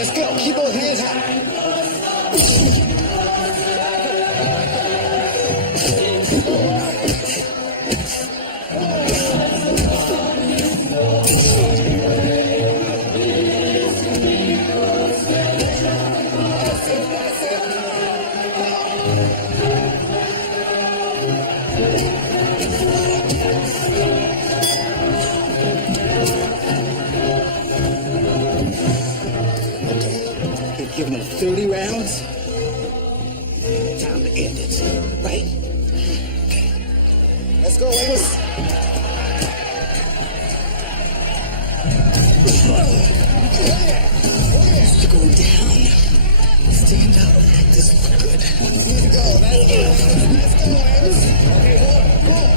Let's go. Keep those hands high. Giving it 30 rounds. Time to end it, right? Let's go, Amos. To go down. Stand up. This is good. Let's go. Let's go. Let's go, Amos. Okay, hold on.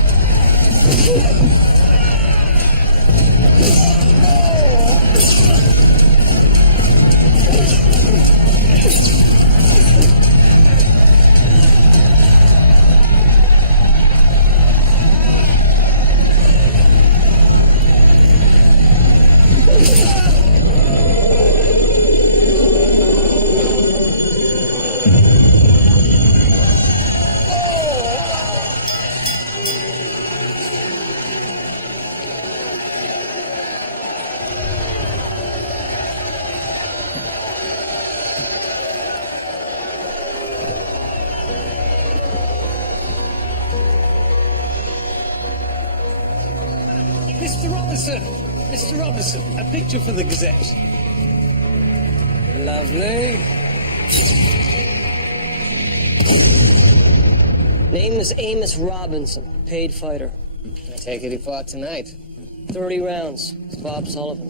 Mr. Robinson, a picture for the Gazette. Lovely. Name is Amos Robinson, paid fighter. I take it he fought tonight. 30 rounds. It's Bob Sullivan.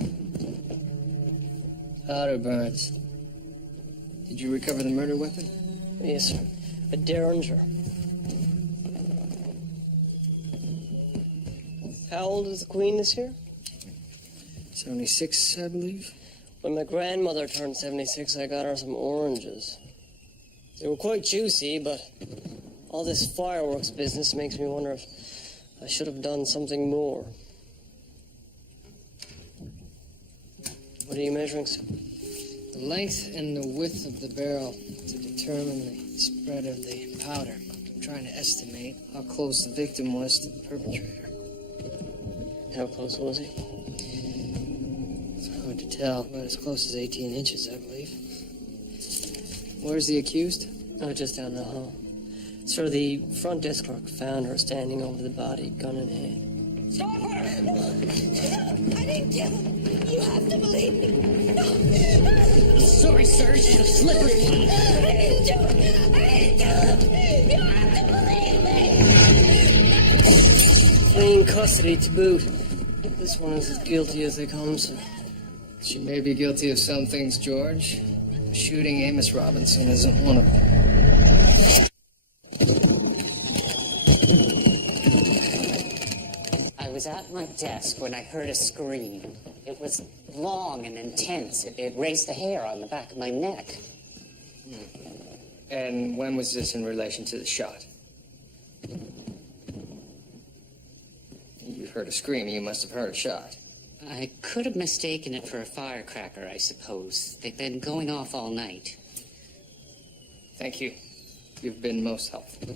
Powder burns. Did you recover the murder weapon? Yes, sir. A Derringer. How old is the Queen this year? 76, I believe. When my grandmother turned 76, I got her some oranges. They were quite juicy, but all this fireworks business makes me wonder if I should have done something more. What are you measuring, sir? The length and the width of the barrel to determine the spread of the powder. I'm trying to estimate how close the victim was to the perpetrator. How close was he? It's hard to tell, about as close as 18 inches, I believe. Where's the accused? Oh, just down the hall. Sir, the front desk clerk found her standing over the body, gun in hand. Stop her! No! I didn't kill him! You have to believe me! No! Sorry, sir, she's a slippery one. I didn't do it! I didn't kill him! You have to believe me! Clean custody to boot. This one is as guilty as they come, sir. She may be guilty of some things, George. Shooting Amos Robinson isn't one of them. I was at my desk when I heard a scream. It was long and intense. It raised the hair on the back of my neck. And when was this in relation to the shot? You heard a scream. You must have heard a shot. I could have mistaken it for a firecracker, I suppose. They've been going off all night. Thank you. You've been most helpful.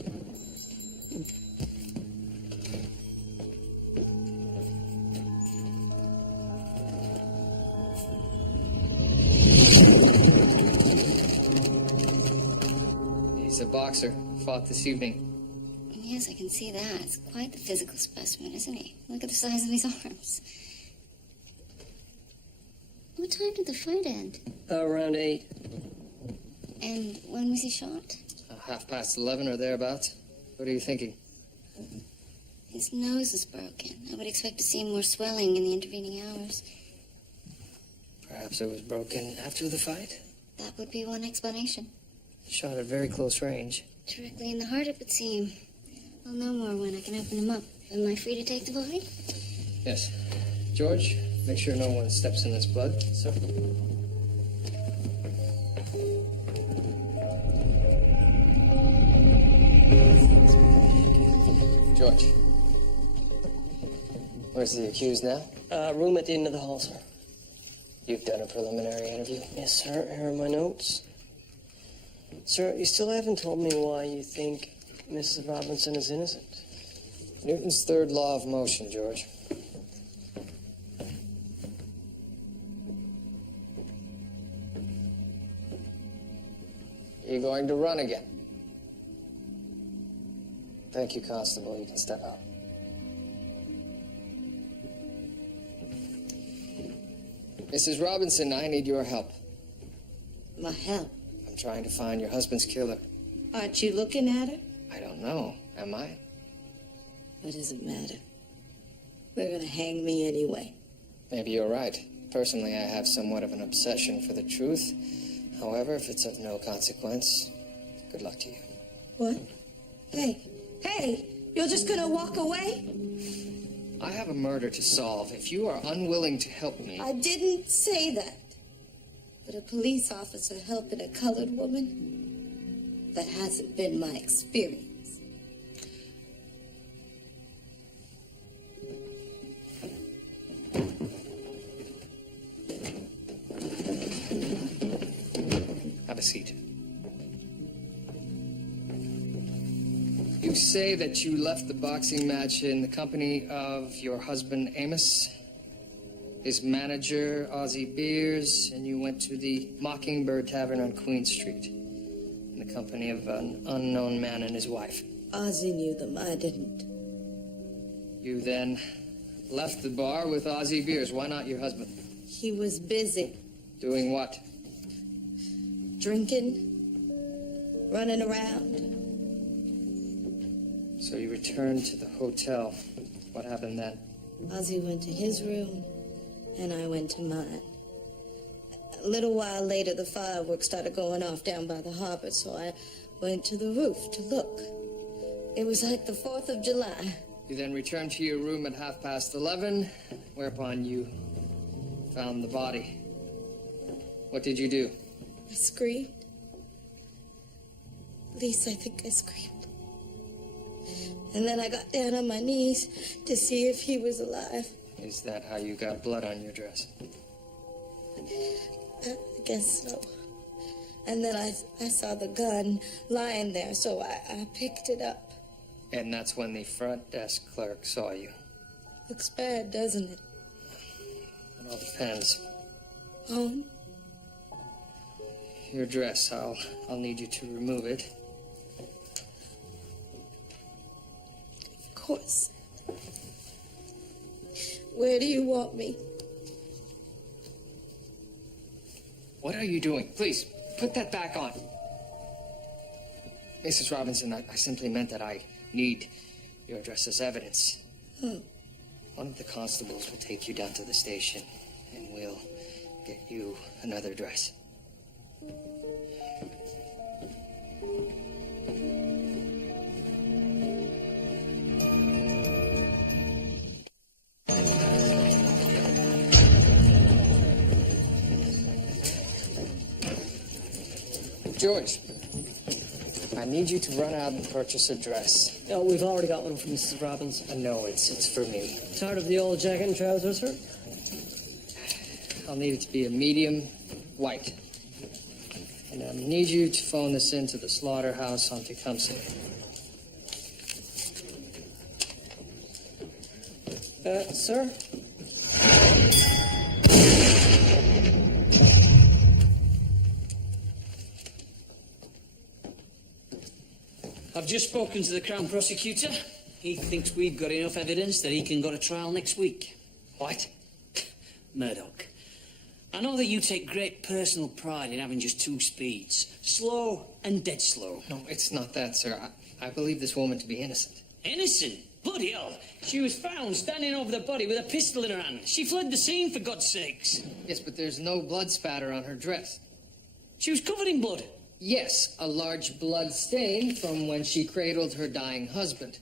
He's a boxer. Fought this evening. Yes, I can see that. It's quite the physical specimen, isn't he? Look at the size of his arms. What time did the fight end? Around 8. And when was he shot? 11:30 or thereabouts. What are you thinking? His nose is broken. I would expect to see more swelling in the intervening hours. Perhaps it was broken after the fight? That would be one explanation. Shot at very close range. Directly in the heart, it would seem. I'll know more when I can open him up. Am I free to take the body? Yes. George, make sure no one steps in this blood. Sir. George. Where's the accused now? Room at the end of the hall, sir. You've done a preliminary interview? Yes, sir. Here are my notes. Sir, you still haven't told me why you think Mrs. Robinson is innocent. Newton's third law of motion, George. You're going to run again. Thank you, Constable. You can step out. Mrs. Robinson, I need your help. My help? I'm trying to find your husband's killer. Aren't you looking at her? I don't know. Am I? What does it matter? They're gonna hang me anyway. Maybe you're right. Personally, I have somewhat of an obsession for the truth. However, if it's of no consequence, good luck to you. What? Hey, you're just gonna walk away? I have a murder to solve. If you are unwilling to help me... I didn't say that. But a police officer helping a colored woman? That hasn't been my experience. Have a seat. You say that you left the boxing match in the company of your husband, Amos, his manager, Ozzie Beers, and you went to the Mockingbird Tavern on Queen Street in the company of an unknown man and his wife. Ozzie knew them, I didn't. You then left the bar with Ozzie Beers. Why not your husband? He was busy. Doing what? Drinking, running around. So you returned to the hotel. What happened then? Ozzie went to his room, and I went to mine. A little while later, the fireworks started going off down by the harbor, so I went to the roof to look. It was like the 4th of July. You then returned to your room at 11:30, whereupon you found the body. What did you do? I screamed. At least I think I screamed. And then I got down on my knees to see if he was alive. Is that how you got blood on your dress? I guess so. And then I saw the gun lying there, so I picked it up. And that's when the front desk clerk saw you. Looks bad, doesn't it? It all depends. Owen? Your dress, I'll need you to remove it. Of course. Where do you want me? What are you doing? Please, put that back on. Mrs. Robinson, I simply meant that I need your dress as evidence. Oh. One of the constables will take you down to the station, and we'll get you another dress. George, I need you to run out and purchase a dress. Oh, we've already got one from Mrs. Robinson. No, it's for me. Tired of the old jacket and trousers, sir? I'll need it to be a medium white. And I need you to phone this into the slaughterhouse on Tecumseh. Sir? I've just spoken to the Crown Prosecutor. He thinks we've got enough evidence that he can go to trial next week. What? Murdoch, I know that you take great personal pride in having just two speeds. Slow and dead slow. No, it's not that, sir. I believe this woman to be innocent. Innocent? Bloody hell. She was found standing over the body with a pistol in her hand. She fled the scene, for God's sakes. Yes, but there's no blood spatter on her dress. She was covered in blood. Yes, a large blood stain from when she cradled her dying husband.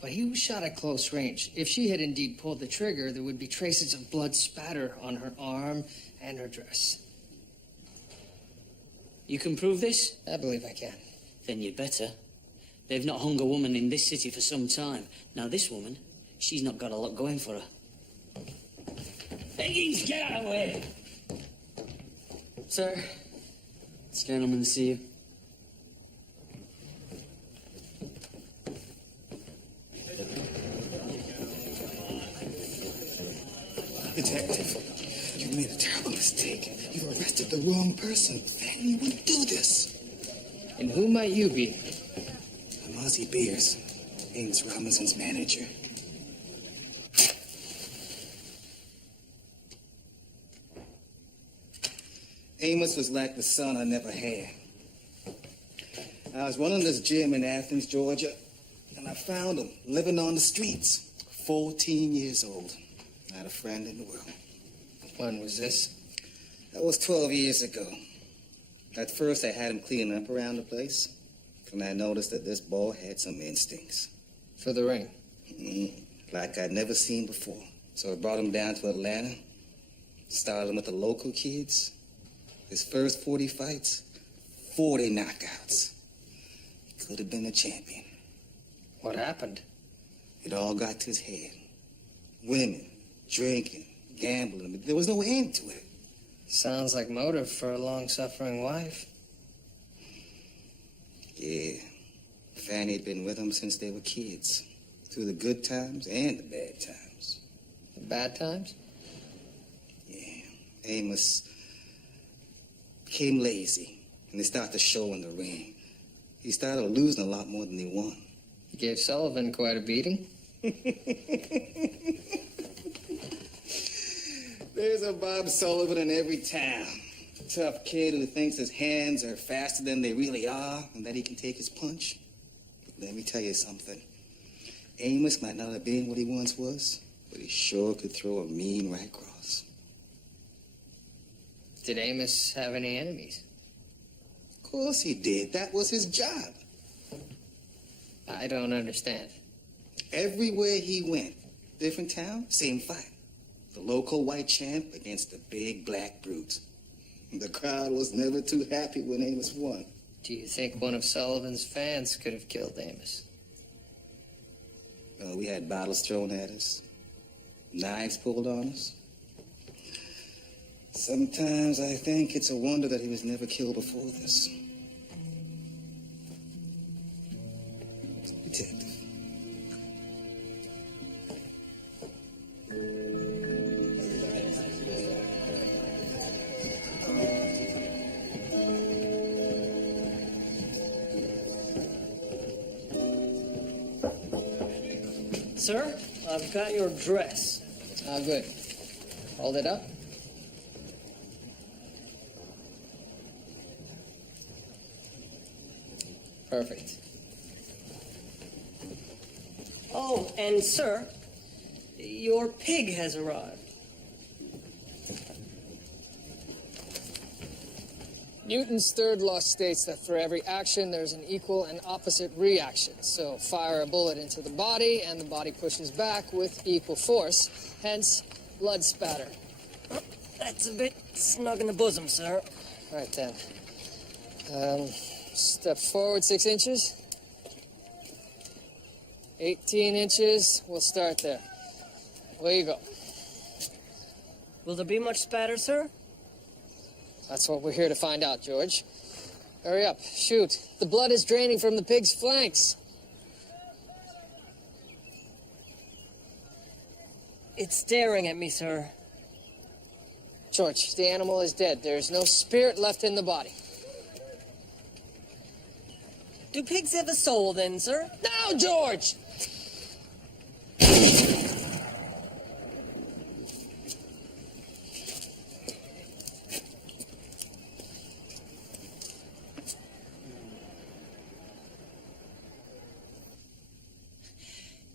But he was shot at close range. If she had indeed pulled the trigger, there would be traces of blood spatter on her arm and her dress. You can prove this? I believe I can. Then you'd better. They've not hung a woman in this city for some time. Now this woman, she's not got a lot going for her. Higgins, get out of the way! Sir, this gentleman to see you. Detective, you made a terrible mistake. You arrested the wrong person. Then you wouldn't do this. And who might you be? I'm Ozzie Beers, Amos Robinson's manager. Amos was like the son I never had. I was running this gym in Athens, Georgia, and I found him living on the streets, 14 years old. Not a friend in the world. When was this? That was 12 years ago. At first, I had him cleaning up around the place, and I noticed that this boy had some instincts. For the ring. Like I'd never seen before. So I brought him down to Atlanta, started him with the local kids. His first 40 fights, 40 knockouts. Could have been a champion. What happened? It all got to his head. Women, drinking, gambling. There was no end to it. Sounds like motive for a long-suffering wife. Yeah. Fanny had been with him since they were kids. Through the good times and the bad times. The bad times? Yeah. Amos became lazy, and it started to show in the ring. He started losing a lot more than he won. He gave Sullivan quite a beating. There's a Bob Sullivan in every town. Tough kid who thinks his hands are faster than they really are and that he can take his punch. But let me tell you something. Amos might not have been what he once was, but he sure could throw a mean right cross. Did Amos have any enemies? Of course he did. That was his job. I don't understand. Everywhere he went, different town, same fight. The local white champ against the big black brute. The crowd was never too happy when Amos won. Do you think one of Sullivan's fans could have killed Amos? We had bottles thrown at us, knives pulled on us. Sometimes I think it's a wonder that he was never killed before this. Detective. Sir, I've got your dress. Ah, good. Hold it up. Perfect. Oh, and sir, your pig has arrived. Newton's third law states that for every action, there's an equal and opposite reaction. So fire a bullet into the body, and the body pushes back with equal force, hence blood spatter. That's a bit snug in the bosom, sir. Right then. Step forward 6 inches. 18 inches. We'll start there. Away you go. Will there be much spatter, sir? That's what we're here to find out, George. Hurry up. Shoot. The blood is draining from the pig's flanks. It's staring at me, sir. George, the animal is dead. There's no spirit left in the body. Do pigs have a soul, then, sir? Now, George!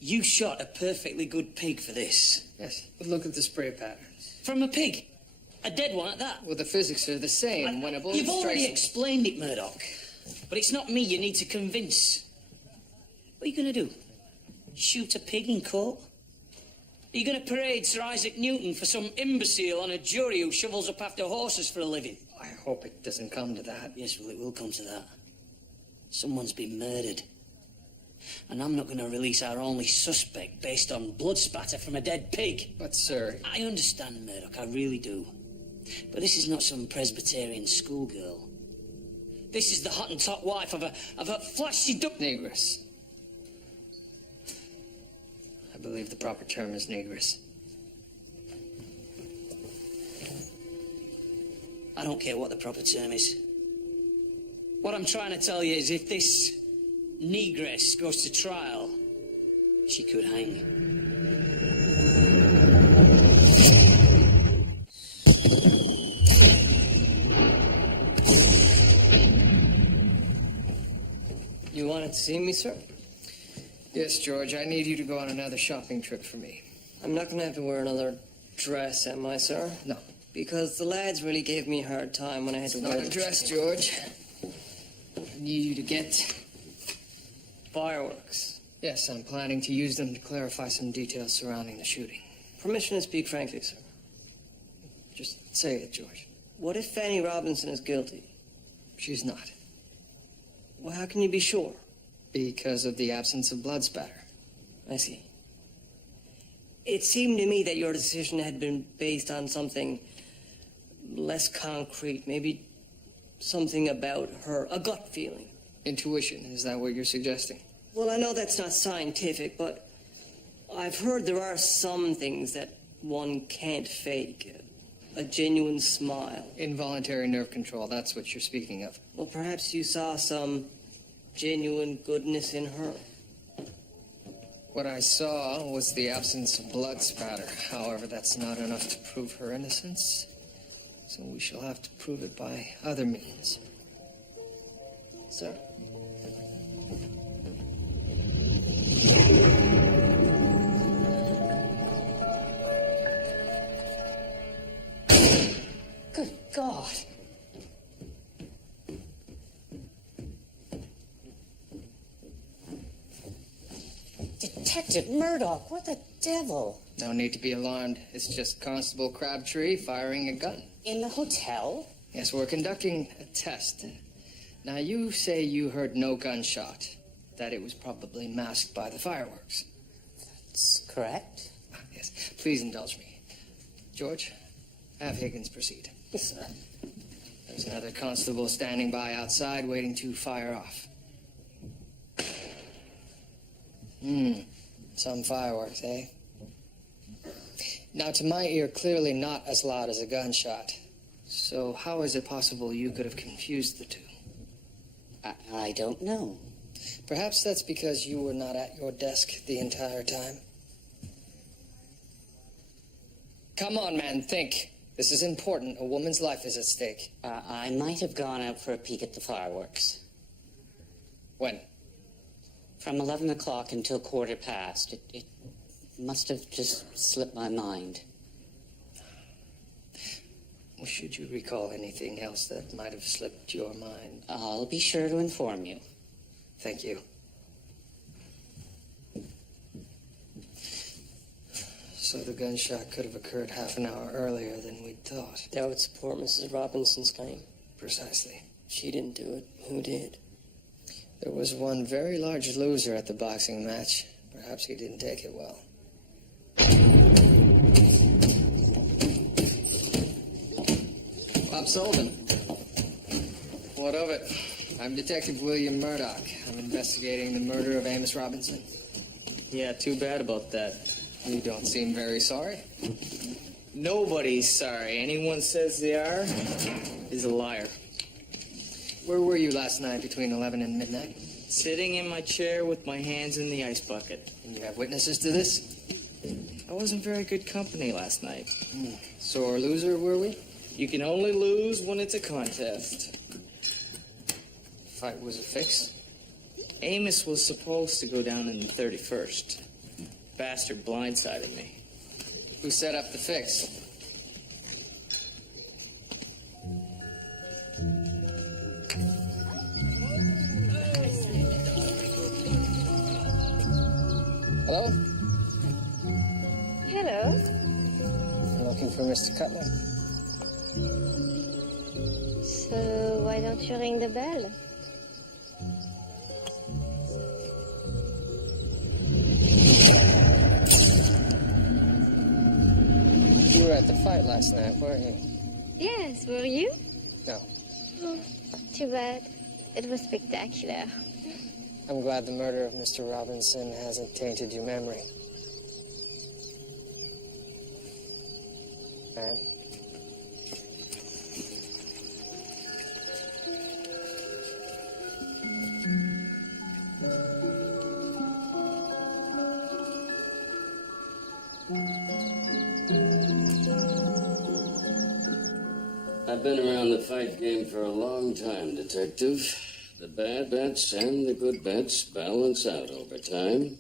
You shot a perfectly good pig for this. Yes, but look at the spray patterns. From a pig. A dead one at that. Well, the physics are the same when a bullet You've already strikes... explained it, Murdoch. But it's not me you need to convince. What are you going to do? Shoot a pig in court? Are you going to parade Sir Isaac Newton for some imbecile on a jury who shovels up after horses for a living? I hope it doesn't come to that. Yes, well, it will come to that. Someone's been murdered. And I'm not going to release our only suspect based on blood spatter from a dead pig. But, sir... I understand, Murdoch, I really do. But this is not some Presbyterian schoolgirl. This is the Hottentot wife of a flashy Negress. I believe the proper term is negress. I don't care what the proper term is. What I'm trying to tell you is if this negress goes to trial, she could hang. You wanted to see me, sir? Yes, George, I need you to go on another shopping trip for me. I'm not gonna have to wear another dress, am I, sir? No. Because the lads really gave me a hard time when I had to Not wear a dress, George. I need you to get... fireworks. Yes, I'm planning to use them to clarify some details surrounding the shooting. Permission to speak frankly, sir. Just say it, George. What if Fanny Robinson is guilty? She's not. Well, how can you be sure? Because of the absence of blood spatter. I see. It seemed to me that your decision had been based on something less concrete, maybe something about her, a gut feeling. Intuition, is that what you're suggesting? Well, I know that's not scientific, but I've heard there are some things that one can't fake. A genuine smile. Involuntary nerve control, that's what you're speaking of. Well, perhaps you saw some genuine goodness in her. What I saw was the absence of blood spatter. However, that's not enough to prove her innocence. So we shall have to prove it by other means. Sir? Good God. Detective Murdoch, what the devil? No need to be alarmed. It's just Constable Crabtree firing a gun. In the hotel? Yes, we're conducting a test. Now, you say you heard no gunshot, that it was probably masked by the fireworks. That's correct. Yes, please indulge me. George, have Higgins proceed. Yes, sir. There's another constable standing by outside waiting to fire off. Some fireworks, eh? Now, to my ear, clearly not as loud as a gunshot. So how is it possible you could have confused the two? I don't know. Perhaps that's because you were not at your desk the entire time. Come on, man, think. This is important. A woman's life is at stake. I might have gone out for a peek at the fireworks. When? From 11 o'clock until 15:15. It must have just slipped my mind. Well, should you recall anything else that might have slipped your mind? I'll be sure to inform you. Thank you. So the gunshot could have occurred half an hour earlier than we'd thought. That would support Mrs. Robinson's claim. Precisely. She didn't do it. Who did? There was one very large loser at the boxing match. Perhaps he didn't take it well. Bob Sullivan. What of it? I'm Detective William Murdoch. I'm investigating the murder of Amos Robinson. Yeah, too bad about that. You don't seem very sorry. Nobody's sorry. Anyone says they are is a liar. Where were you last night between 11 and midnight? Sitting in my chair with my hands in the ice bucket. And you have witnesses to this? I wasn't very good company last night. Sore loser, were we? You can only lose when it's a contest. Fight was a fix. Amos was supposed to go down in the 31st. Bastard blindsided me. Who set up the fix? Hello? Hello. I'm looking for Mr. Cutler. So why don't you ring the bell? You were at the fight last night, weren't you? Yes, were you? No. Oh, too bad. It was spectacular. I'm glad the murder of Mr. Robinson hasn't tainted your memory. Ma'am? I've been around the fight game for a long time, Detective. The bad bets and the good bets balance out over time.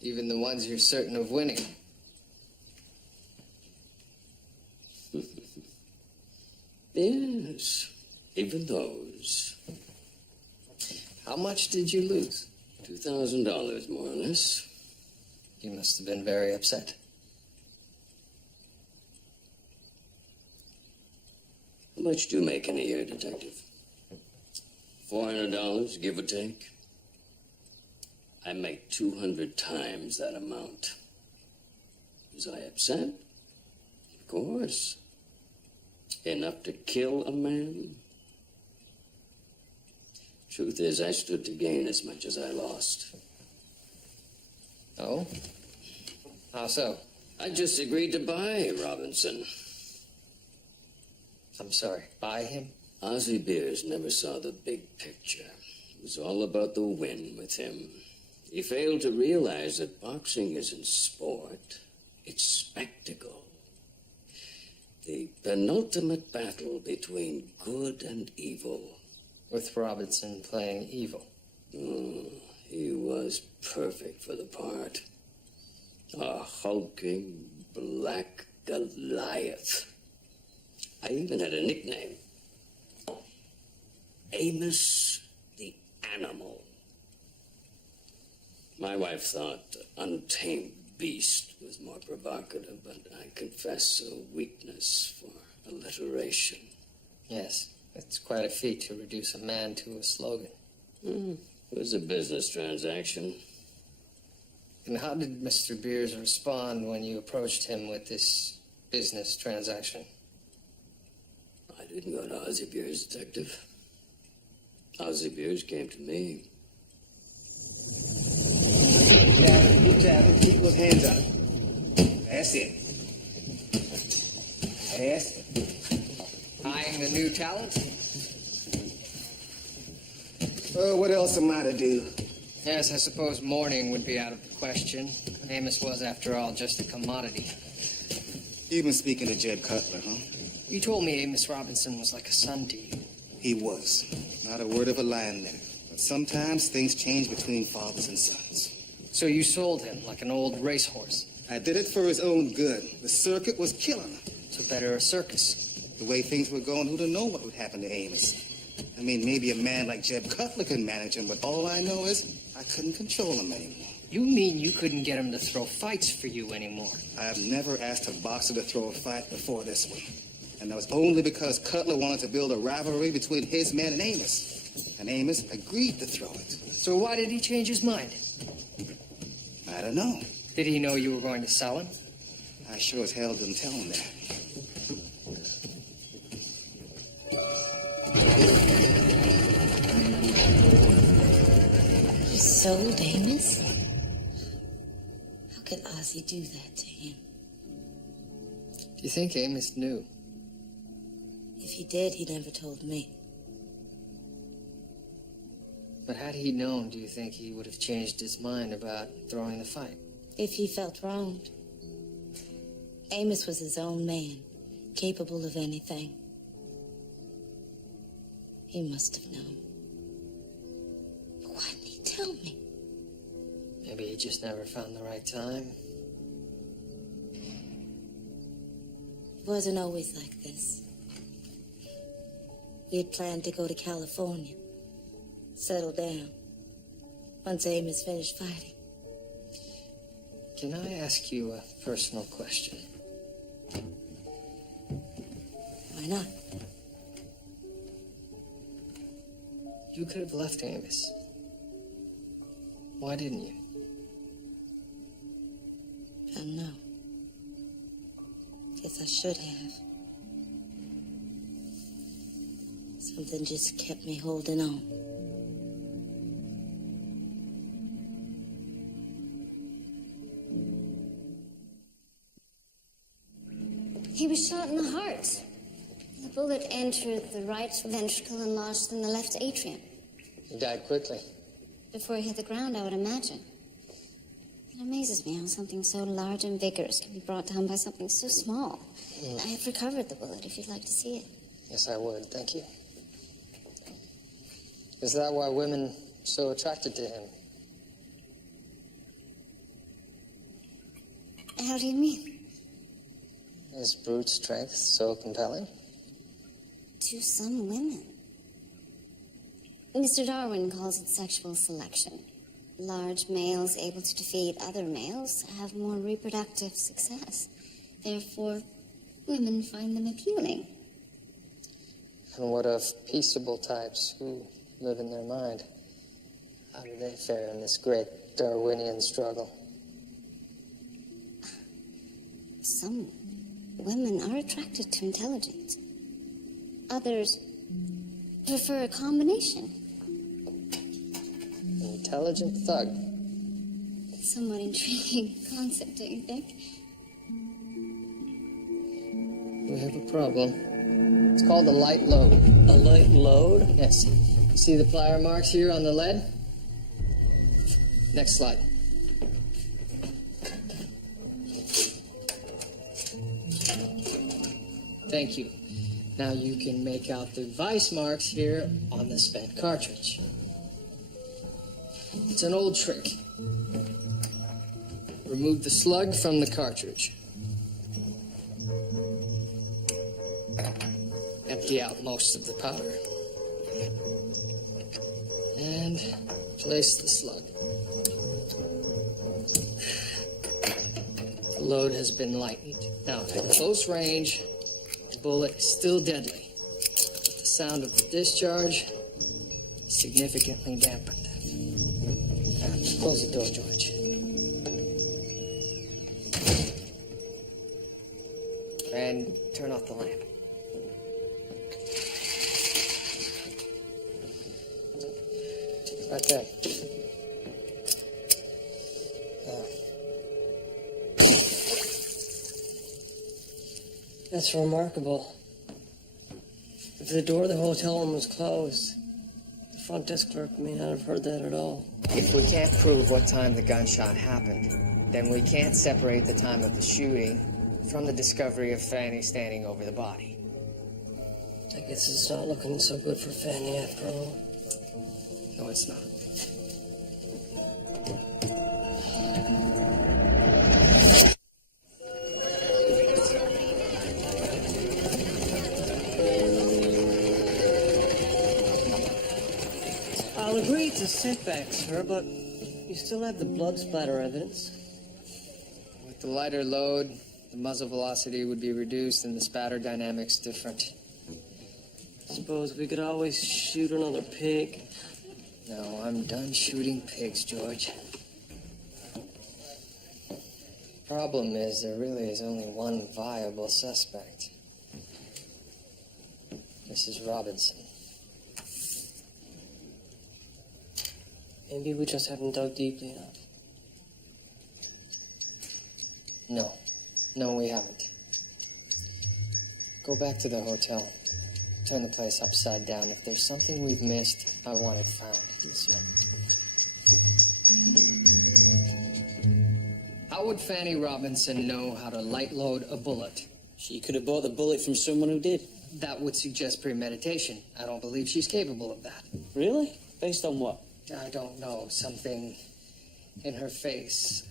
Even the ones you're certain of winning. Yes, even those. How much did you lose? $2,000, more or less. You must have been very upset. How much do you make in a year, Detective? $400, give or take? I make 200 times that amount. Was I upset? Of course. Enough to kill a man? Truth is, I stood to gain as much as I lost. Oh? How so? I just agreed to buy Robinson. I'm sorry, buy him? Ozzie Beers never saw the big picture. It was all about the win with him. He failed to realize that boxing isn't sport, it's spectacle. The penultimate battle between good and evil. With Robinson playing evil. Oh, he was perfect for the part. A hulking black Goliath. I even had a nickname. Amos the Animal. My wife thought Untamed Beast was more provocative, but I confess a weakness for alliteration. Yes, it's quite a feat to reduce a man to a slogan. It was a business transaction. And how did Mr. Beers respond when you approached him with this business transaction? I didn't go to Ozzie Beers, Detective. Ozzie Beers came to me. Keep tapping, keep those hands up. That's it. That's it. Eyeing the new talent? What else am I to do? Yes, I suppose mourning would be out of the question. Amos was, after all, just a commodity. You've been speaking to Jeb Cutler, huh? You told me Amos Robinson was like a son to you. He was. Not a word of a lie in there. But sometimes things change between fathers and sons. So you sold him like an old racehorse I did it for his own good. The circuit was killing him. to better a circus. The way things were going, who'd have known what would happen to Amos? I mean, maybe a man like Jeb Cutler could manage him, but all I know is I couldn't control him anymore. You mean you couldn't get him to throw fights for you anymore? I have never asked a boxer to throw a fight before this one. And that was only because Cutler wanted to build a rivalry between his men and Amos. And Amos agreed to throw it. So why did he change his mind? I don't know. Did he know you were going to sell him? I sure as hell didn't tell him that. You sold Amos? How could Ozzie do that to him? Do you think Amos knew? If he did, he never told me. But had he known, do you think he would have changed his mind about throwing the fight? If he felt wronged. Amos was his own man, capable of anything. He must have known. But why didn't he tell me? Maybe he just never found the right time. It wasn't always like this. We had planned to go to California, settle down, once Amos finished fighting. Can I ask you a personal question? Why not? You could have left Amos. Why didn't you? I don't know. Guess I should have. Something just kept me holding on. He was shot in the heart. The bullet entered the right ventricle and lodged in the left atrium. He died quickly. Before he hit the ground, I would imagine. It amazes me how something so large and vigorous can be brought down by something so small. I have recovered the bullet, if you'd like to see it. Yes, I would. Thank you. Is that why women are so attracted to him? How do you mean? Is brute strength so compelling? To some women. Mr. Darwin calls it sexual selection. Large males able to defeat other males have more reproductive success. Therefore, women find them appealing. And what of peaceable types who live in their mind? How do they fare in this great Darwinian struggle? Some women are attracted to intelligence. Others prefer a combination. Intelligent thug. Somewhat intriguing concept, don't you think? We have a problem. It's called a light load. A light load? Yes. See the plier marks here on the lead? Next slide. Thank you. Now you can make out the vice marks here on the spent cartridge. It's an old trick. Remove the slug from the cartridge. Empty out most of the powder. And place the slug. The load has been lightened. Now, at close range, the bullet is still deadly. But the sound of the discharge is significantly dampened. Now, close the door, George. And turn off the lamp. Right there. That's remarkable. If the door of the hotel room was closed, the front desk clerk may not have heard that at all. If we can't prove what time the gunshot happened, then we can't separate the time of the shooting from the discovery of Fanny standing over the body. I guess it's not looking so good for Fanny after all. No, it's not. I'll agree it's a setback, sir, but you still have the blood splatter evidence. With the lighter load, the muzzle velocity would be reduced and the spatter dynamics different. Suppose we could always shoot another pig. No, I'm done shooting pigs, George. Problem is, there really is only one viable suspect. Mrs. Robinson. Maybe we just haven't dug deeply enough. No. No, we haven't. Go back to the hotel. Turn the place upside down. If there's something we've missed, I want it found. Yes, sir. How would Fanny Robinson know how to light load a bullet? She could have bought the bullet from someone who did. That would suggest premeditation. I don't believe she's capable of that. Really? Based on what? I don't know. Something in her face.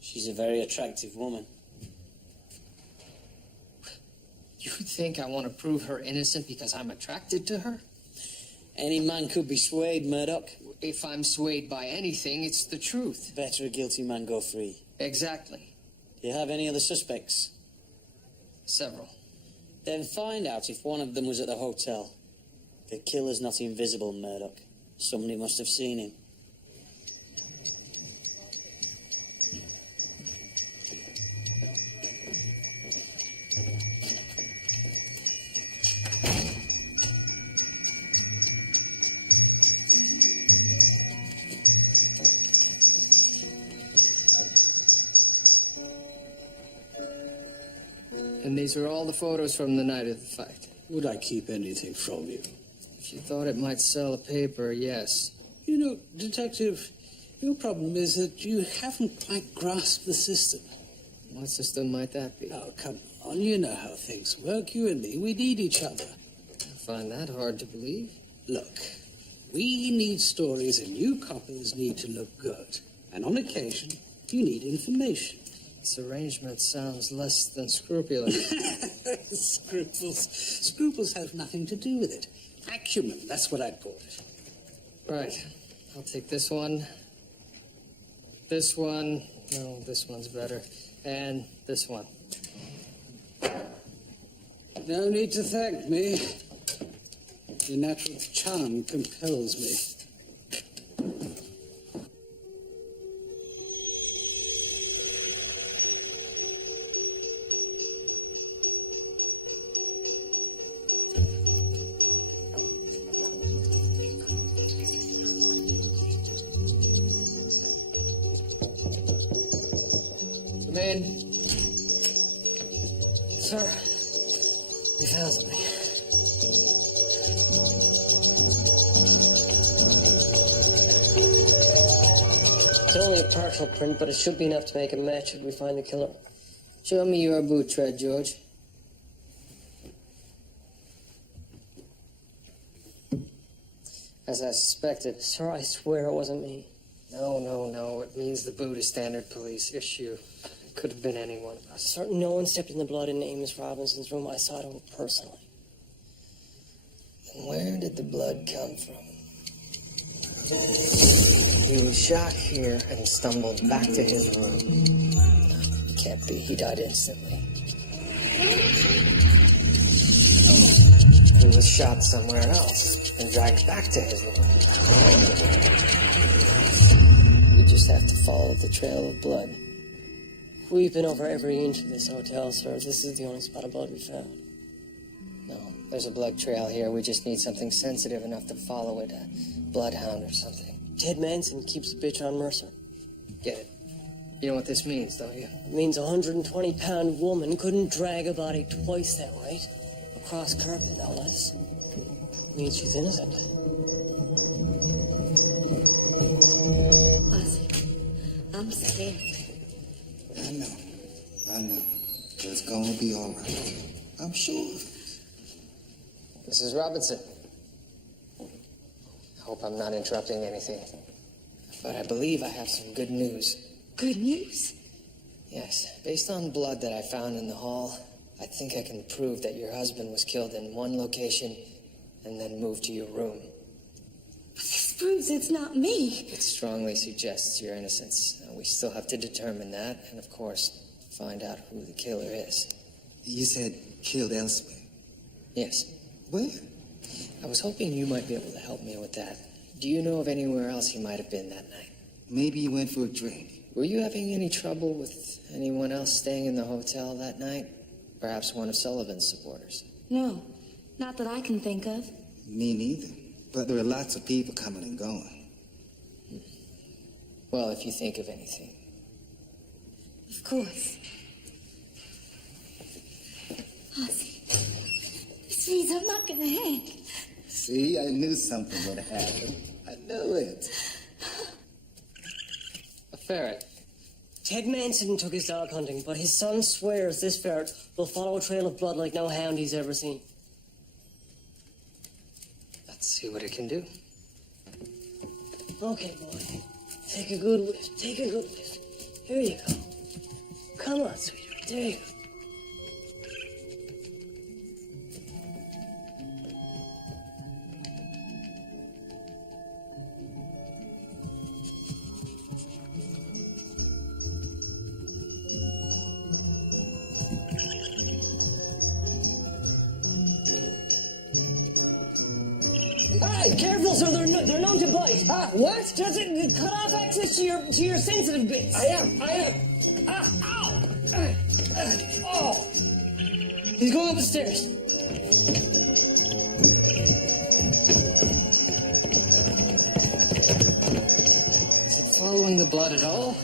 She's a very attractive woman. You think I want to prove her innocent because I'm attracted to her? Any man could be swayed, Murdoch. If I'm swayed by anything, it's the truth. Better a guilty man go free. Exactly. Do you have any other suspects? Several. Then find out if one of them was at the hotel. The killer's not invisible, Murdoch. Somebody must have seen him. And these are all the photos from the night of the fight. Would I keep anything from you? If you thought it might sell a paper, yes. You know, Detective, your problem is that you haven't quite grasped the system. What system might that be? Oh, come on, you know how things work. You and me, we need each other. I find that hard to believe. Look, we need stories and you coppers need to look good. And on occasion, you need information. This arrangement sounds less than scrupulous. Scruples. Scruples have nothing to do with it. Acumen, that's what I'd call it. Right. I'll take this one. This one. No, this one's better. And this one. No need to thank me. Your natural charm compels me. Come in. Sir, we found something. It's only a partial print, but it should be enough to make a match should we find the killer. Show me your boot tread, George. As I suspected. Sir, I swear it wasn't me. No. It means the boot is standard police issue. It could have been anyone. Sir, no one stepped in the blood in Amos Robinson's room. I saw it personally. And where did the blood come from? He was shot here and stumbled back to his room. No, it can't be. He died instantly. He was shot somewhere else and dragged back to his room. We just have to follow the trail of blood. We've been over every inch of this hotel, sir. This is the only spot of blood we found. No, there's a blood trail here. We just need something sensitive enough to follow it. A bloodhound or something. Ted Manson keeps a bitch on Mercer. Get it? You know what this means, don't you? It means a 120-pound woman couldn't drag a body twice that weight. Across carpet, no less. It means she's innocent. I'm scared. I know. But it's gonna be all right. I'm sure. Mrs. Robinson. I hope I'm not interrupting anything. But I believe I have some good news. Good news? Yes. Based on blood that I found in the hall, I think I can prove that your husband was killed in one location and then moved to your room. This proves it's not me. It strongly suggests your innocence. We still have to determine that, and of course, find out who the killer is. You said killed elsewhere. Yes. Where? I was hoping you might be able to help me with that. Do you know of anywhere else he might have been that night? Maybe he went for a drink. Were you having any trouble with anyone else staying in the hotel that night? Perhaps one of Sullivan's supporters? No, not that I can think of. Me neither. But there are lots of people coming and going. Well, if you think of anything. Of course. Ozzy, this means I'm not gonna hang. See, I knew something would happen. I knew it. A ferret. Ted Manson took his dog hunting, but his son swears this ferret will follow a trail of blood like no hound he's ever seen. Let's see what it can do. Okay, boy. Take a good whiff. Take a good whiff. Here you go. Come on, sweetheart. There you go. Hey, careful, sir. They're known to bite. What? Just cut off access to your sensitive bits. I am. Ow! Oh! He's going up the stairs. Is it following the blood at all?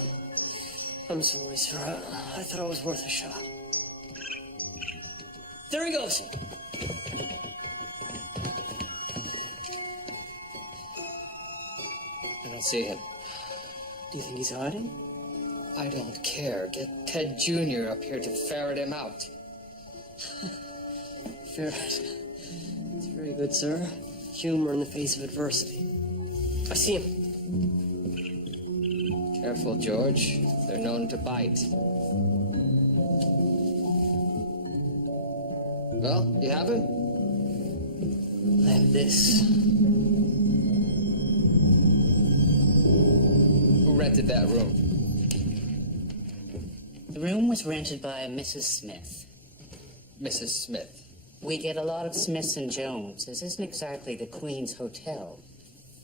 I'm sorry, sir. I thought it was worth a shot. There he goes. I don't see him. Do you think he's hiding? I don't care. Get Ted Jr. up here to ferret him out. Ferret. It's very good, sir. Humor in the face of adversity. I see him. Careful, George. They're known to bite. Well, you have him? I have this. Who rented that room? The room was rented by a Mrs. Smith. Mrs. Smith. We get a lot of Smiths and Jones. This isn't exactly the Queen's Hotel.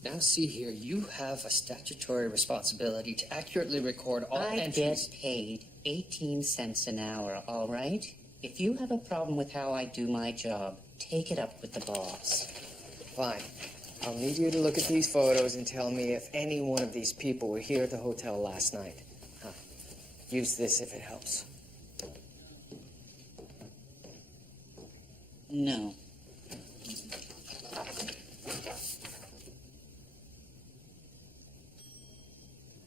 Now, see here, you have a statutory responsibility to accurately record all I entries. get paid 18 cents an hour, all right? If you have a problem with how I do my job, take it up with the boss. Fine. I'll need you to look at these photos and tell me if any one of these people were here at the hotel last night. Huh. Use this if it helps. No.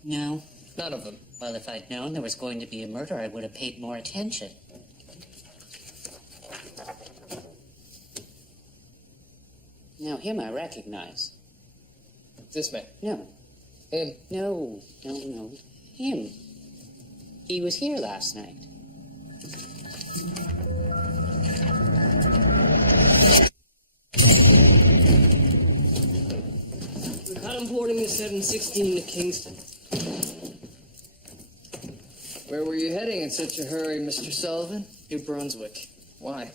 No? None of them. Well, if I'd known there was going to be a murder, I would have paid more attention. Now, him I recognize. This man. No. Him. No. Him. He was here last night. We caught him boarding the 716 to Kingston. Where were you heading in such a hurry, Mr. Sullivan? New Brunswick. Why?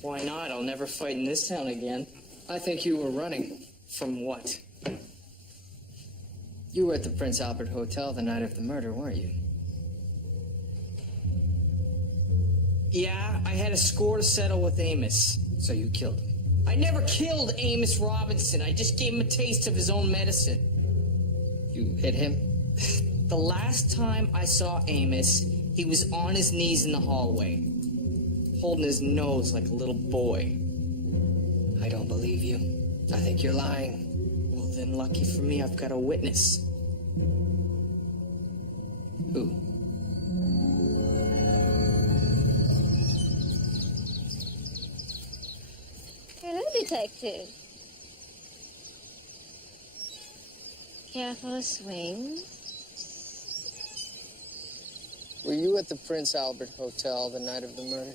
Why not? I'll never fight in this town again. I think you were running. From what? You were at the Prince Albert Hotel the night of the murder, weren't you? Yeah, I had a score to settle with Amos. So you killed him. I never killed Amos Robinson. I just gave him a taste of his own medicine. You hit him? The last time I saw Amos, he was on his knees in the hallway, holding his nose like a little boy. I don't believe you. I think you're lying. Well, then lucky for me, I've got a witness. Who? Hello, detective. Care for a swing? Were you at the Prince Albert Hotel the night of the murder?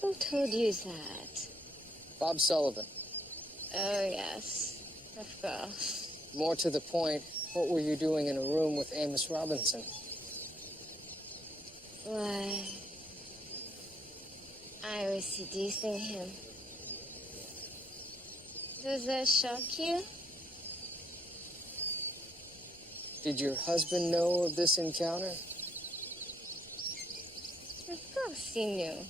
Who told you that? Bob Sullivan. Oh, yes, of course. More to the point, what were you doing in a room with Amos Robinson? Why, I was seducing him. Does that shock you? Did your husband know of this encounter? Of course he knew.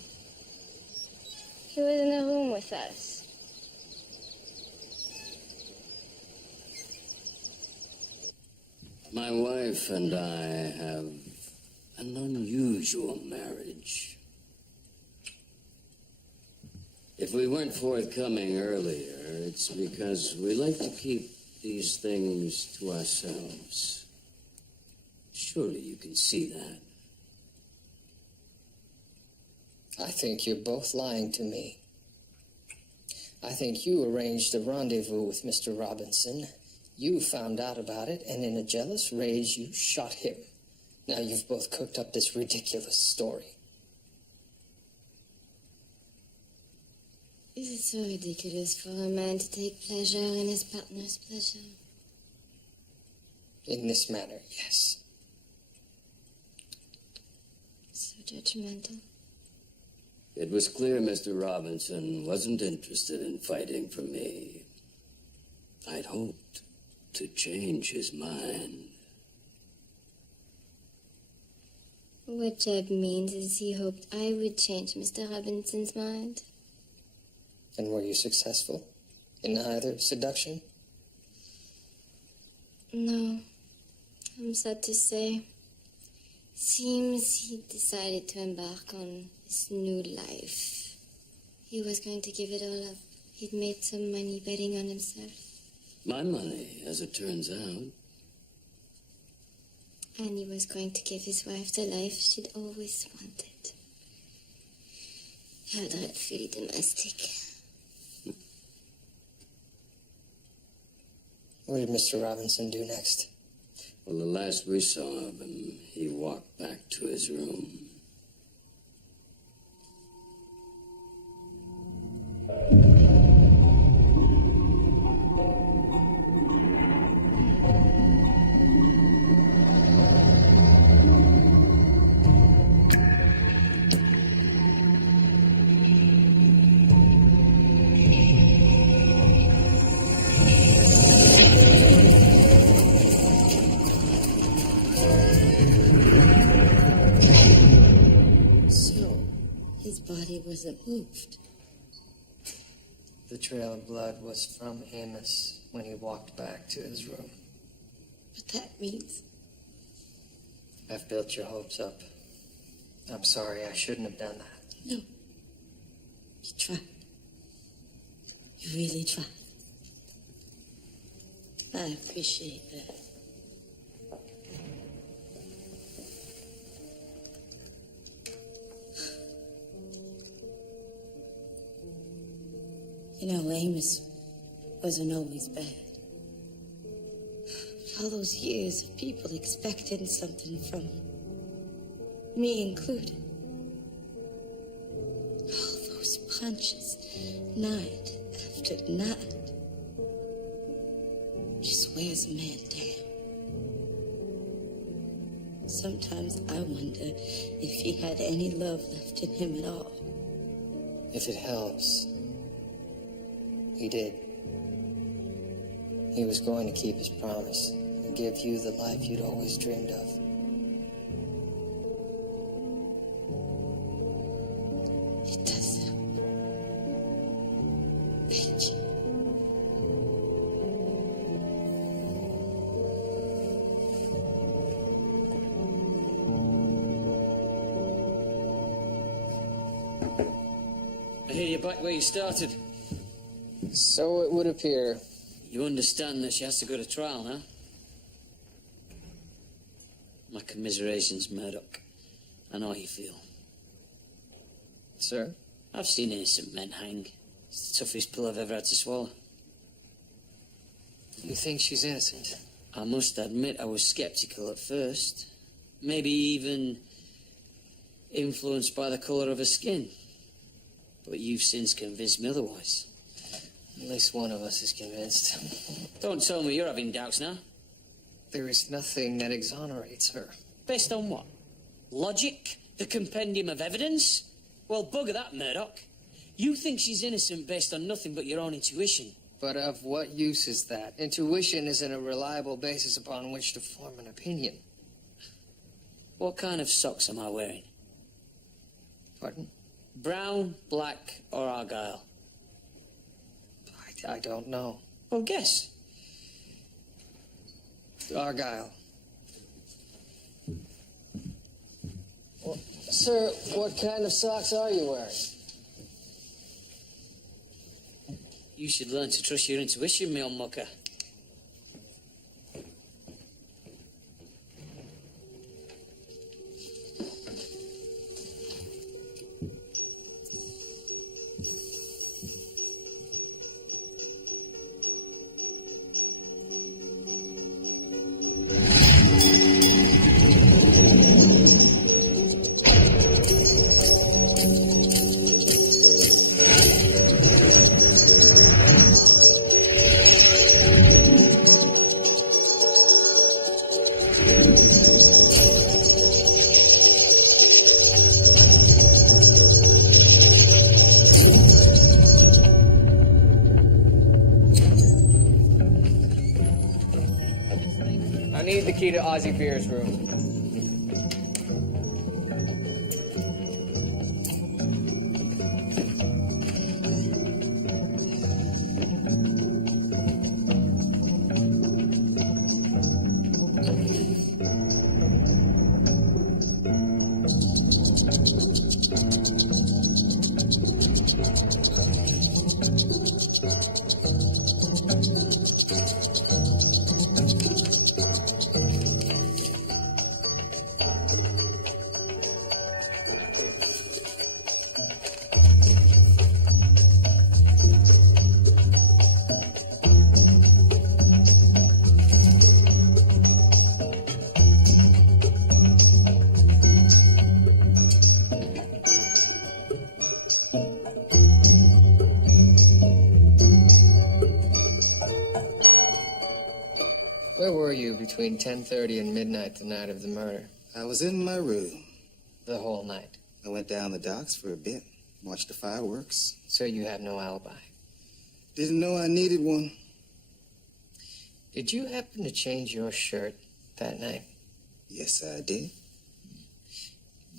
He was in the room with us. My wife and I have an unusual marriage. If we weren't forthcoming earlier, it's because we like to keep these things to ourselves. Surely you can see that. I think you're both lying to me. I think you arranged a rendezvous with Mr. Robinson. You found out about it, and in a jealous rage, you shot him. Now you've both cooked up this ridiculous story. Is it so ridiculous for a man to take pleasure in his partner's pleasure? In this manner, yes. So judgmental. It was clear Mr. Robinson wasn't interested in fighting for me. I'd hoped to change his mind. What Jeb means is he hoped I would change Mr. Robinson's mind. And were you successful in either seduction? No, I'm sad to say. Seems he decided to embark on a his new life. He was going to give it all up. He'd made some money betting on himself. My money, as it turns out. And he was going to give his wife the life she'd always wanted. How dreadfully domestic. What did Mr. Robinson do next? Well, the last we saw of him, he walked back to his room. His body wasn't moved. The trail of blood was from Amos when he walked back to his room. But that means... I've built your hopes up. I'm sorry, I shouldn't have done that. No. You tried. You really tried. I appreciate that. You know, Amos wasn't always bad. All those years of people expecting something from him, me included. All those punches, night after night, just wears a man down. Sometimes I wonder if he had any love left in him at all. If it helps, he did. He was going to keep his promise and give you the life you'd always dreamed of. It does help. Thank you. I hear you're back where you started. So it would appear. You understand that she has to go to trial now? My commiserations, Murdoch. I know how you feel. Sir? I've seen innocent men hang. It's the toughest pill I've ever had to swallow. You think she's innocent? I must admit I was skeptical at first. Maybe even influenced by the colour of her skin. But you've since convinced me otherwise. At least one of us is convinced. Don't tell me you're having doubts now. There is nothing that exonerates her. Based on what? Logic? The compendium of evidence? Well, bugger that, Murdoch. You think she's innocent based on nothing but your own intuition. But of what use is that? Intuition isn't a reliable basis upon which to form an opinion. What kind of socks am I wearing? Pardon? Brown, black, or argyle? I don't know. Well, guess. Argyle. Well, sir, what kind of socks are you wearing? You should learn to trust your intuition, me old mucker. I need the key to Ozzie Beer's room. between 10:30 and midnight the night of the murder? I was in my room. The whole night. I went down the docks for a bit, watched the fireworks. So you have no alibi. Didn't know I needed one. Did you happen to change your shirt that night? Yes, I did.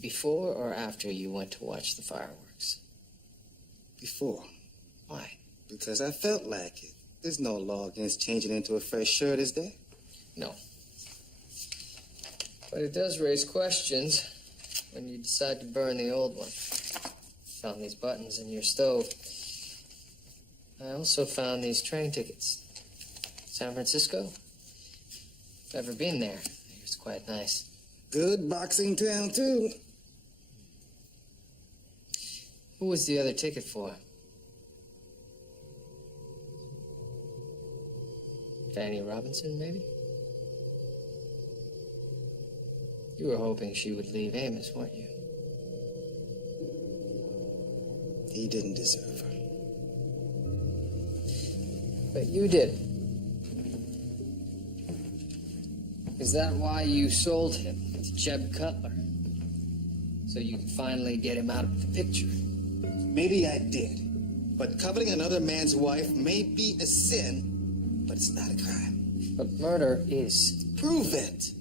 Before or after you went to watch the fireworks? Before. Why? Because I felt like it. There's no law against changing into a fresh shirt, is there? No. But it does raise questions when you decide to burn the old one. Found these buttons in your stove. I also found these train tickets. San Francisco? Never been there. It's quite nice. Good boxing town, too. Who was the other ticket for? Fanny Robinson, maybe? You were hoping she would leave Amos, weren't you? He didn't deserve her. But you did. Is that why you sold him to Jeb Cutler? So you could finally get him out of the picture? Maybe I did. But coveting another man's wife may be a sin, but it's not a crime. But murder is. Prove it.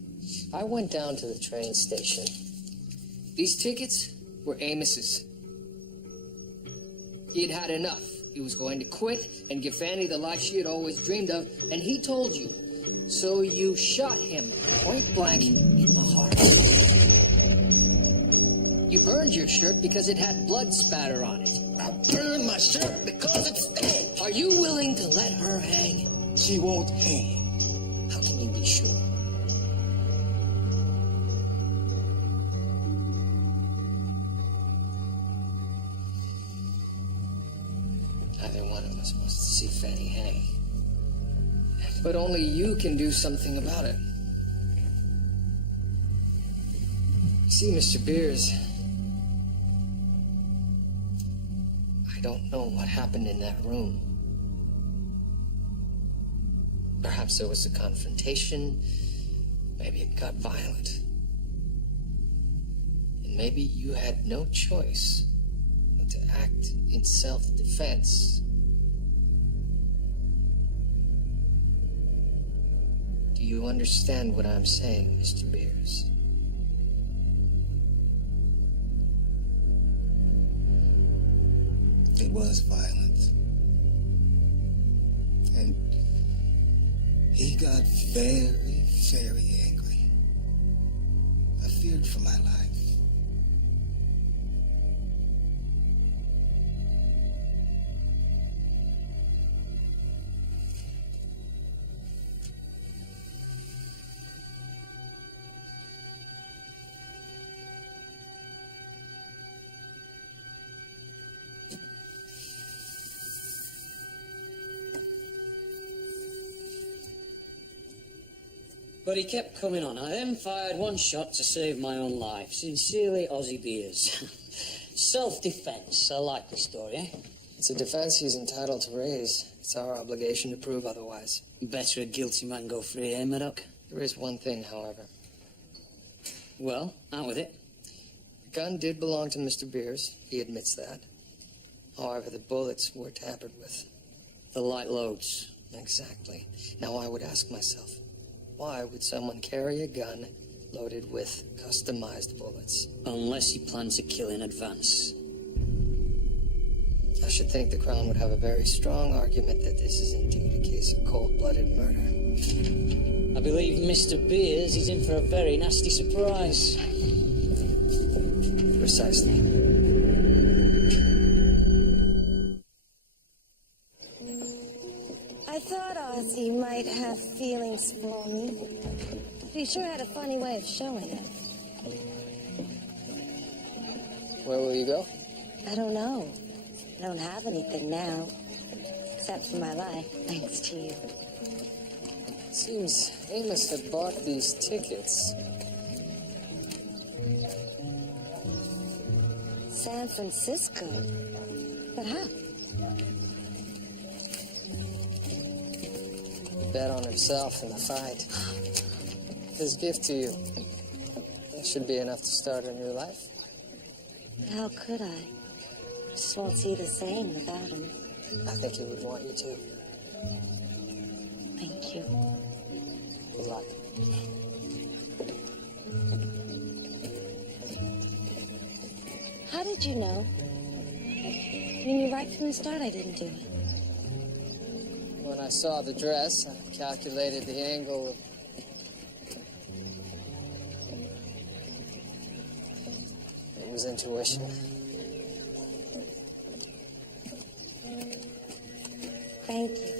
I went down to the train station. These tickets were Amos's. He had had enough. He was going to quit and give Fanny the life she had always dreamed of, and he told you. So you shot him point blank in the heart. You burned your shirt because it had blood spatter on it. I burned my shirt because it stank. Are you willing to let her hang? She won't hang. How can you be sure? Neither one of us wants to see Fanny hang. But only you can do something about it. See, Mr. Beers, I don't know what happened in that room. Perhaps there was a confrontation. Maybe it got violent. And maybe you had no choice but to act in self-defense. Do you understand what I'm saying, Mr. Beers? It was violent. And he got very, very angry. I feared for my life. But he kept coming on. I then fired one shot to save my own life. Sincerely, Ozzie Beers. Self-defense. I like the story, eh? It's a defense he's entitled to raise. It's our obligation to prove otherwise. Better a guilty man go free, eh, Murdoch? There is one thing, however. Well, out with it. The gun did belong to Mr. Beers. He admits that. However, the bullets were tampered with. The light loads. Exactly. Now I would ask myself, why would someone carry a gun loaded with customized bullets? Unless he plans to kill in advance. I should think the Crown would have a very strong argument that this is indeed a case of cold-blooded murder. I believe Mr. Beers is in for a very nasty surprise. Precisely. I thought Ozzy might have feelings for me. He sure had a funny way of showing it. Where will you go? I don't know. I don't have anything now. Except for my life, thanks to you. It seems Amos had bought these tickets. San Francisco? But how? Bet on himself in the fight. this gift to you. That should be enough to start a new life. How could I? I just won't see the same without him. I think he would want you to. Thank you. Good luck. How did you know? You knew right from the start I didn't do it. When I saw the dress, I calculated the angle of... It was intuition. Thank you.